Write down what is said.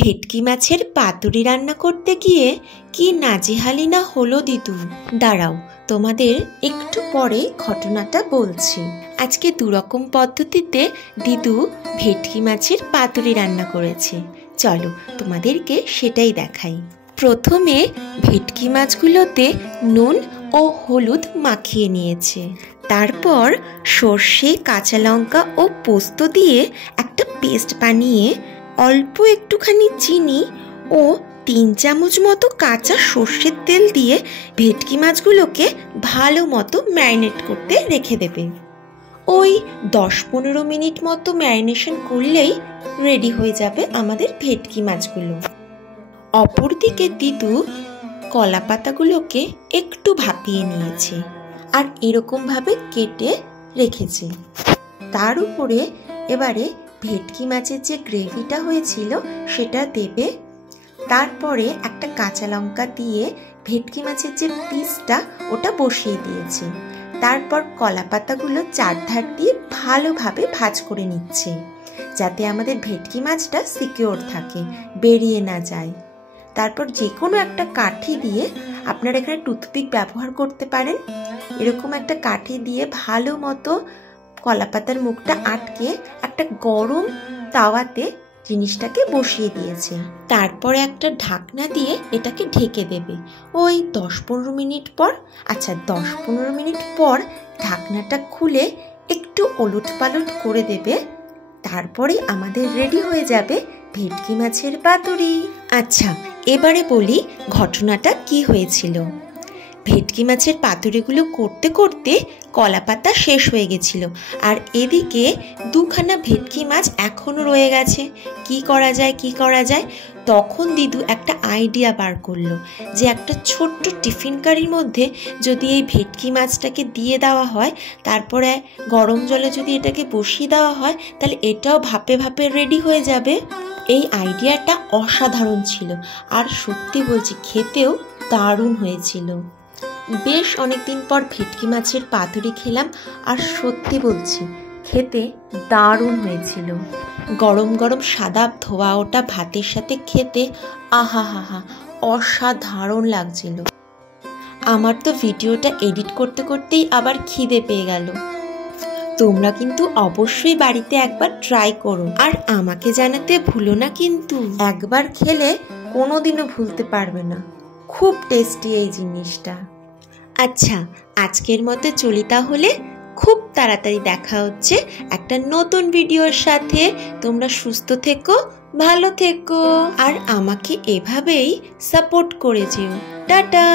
ভেটকি মাছের পাতুরি রান্না করতে গিয়ে কি নাজেহালি না হলো দিদু। দাঁড়াও, তোমাদের একটু পরে ঘটনাটা বলছি। আজকে দুরকম পদ্ধতিতে দিদু ভেটকি মাছের পাতুরি রান্না করেছে। চলো তোমাদেরকে সেটাই দেখাই। প্রথমে ভেটকি মাছগুলোতে নুন ও হলুদ মাখিয়ে নিয়েছে। তারপর সর্ষে, কাঁচা লঙ্কা ও পোস্ত দিয়ে একটা পেস্ট বানিয়ে অল্প একটুখানি চিনি ও 3 চামচ মতো কাঁচা সর্ষের তেল দিয়ে ভেটকি মাছগুলোকে ভালো মতো ম্যারিনেট করতে রেখে দেবে। ওই 10-15 মিনিট মতো ম্যারিনেশন করলেই রেডি হয়ে যাবে আমাদের ভেটকি মাছগুলো। অপরদিকে দিদু কলা পাতাগুলোকে একটু ভাপিয়ে নিয়েছে আর এরকমভাবে কেটে রেখেছে। তার উপরে এবারে ভেটকি মাছের যে গ্রেভিটা হয়েছিল সেটা দেবে। তারপরে একটা কাঁচা লঙ্কা দিয়ে ভেটকি মাছের যে পিসটা ওটা বসিয়ে দিয়েছে। তারপর কলা পাতাগুলো চারধার দিয়ে ভালোভাবে ভাজ করে নিচ্ছে, যাতে আমাদের ভেটকি মাছটা সিকিউর থাকে, বেরিয়ে না যায়। তারপর যে কোনো একটা কাঠি দিয়ে, আপনারা এখানে টুথপিক ব্যবহার করতে পারেন, এরকম একটা কাঠি দিয়ে ভালো মতো কলা পাতার মুখটা আটকে একটা গরম তাওয়াতে জিনিসটাকে বসিয়ে দিয়েছে। তারপরে একটা ঢাকনা দিয়ে এটাকে ঢেকে দেবে ওই 10-15 মিনিট পর। আচ্ছা, 10-15 মিনিট পর ঢাকনাটা খুলে একটু ওলট পালট করে দেবে। তারপরে আমাদের রেডি হয়ে যাবে ভেটকি মাছের পাতুরি। আচ্ছা, এবারে বলি ঘটনাটা কি হয়েছিল। ভেটকি মাছের পাতুরিগুলো করতে করতে কলা পাতা শেষ হয়ে গেছিল, আর এদিকে 2খানা ভেটকি মাছ এখনও রয়ে গেছে। কি করা যায়? তখন দিদু একটা আইডিয়া বার করলো যে একটা ছোট্ট টিফিন কারির মধ্যে যদি এই ভেটকি মাছটাকে দিয়ে দেওয়া হয়, তারপরে গরম জলে যদি এটাকে বসিয়ে দেওয়া হয়, তাহলে এটাও ভাপে ভাপে রেডি হয়ে যাবে। এই আইডিয়াটা অসাধারণ ছিল, আর সত্যি বলছি খেতেও দারুণ হয়েছিল। বেশ অনেকদিন পর ভেটকি মাছের পাতুরি খেলাম, আর সত্যি বলছি খেতে দারুণ হয়েছিল। গরম গরম সাদা ধোয়া ওটা ভাতের সাথে খেতে আহা হা হা, অসাধারণ লাগছিল। আমার তো ভিডিওটা এডিট করতে করতেই আবার খিদে পেয়ে গেল। তোমরা কিন্তু অবশ্যই বাড়িতে একবার ট্রাই করো, আর আমাকে জানাতে ভুলো না কিন্তু। একবার খেলে কোনোদিনও ভুলতে পারবে না। খুব টেস্টি এই জিনিসটা। আচ্ছা, আজকের মতো চলি তাহলে। খুব তাড়াতাড়ি দেখা হচ্ছে একটা নতুন ভিডিওর সাথে। তোমরা সুস্থ থেকো, ভালো থেকো, আর আমাকে এভাবেই সাপোর্ট করে যেও। টাটা।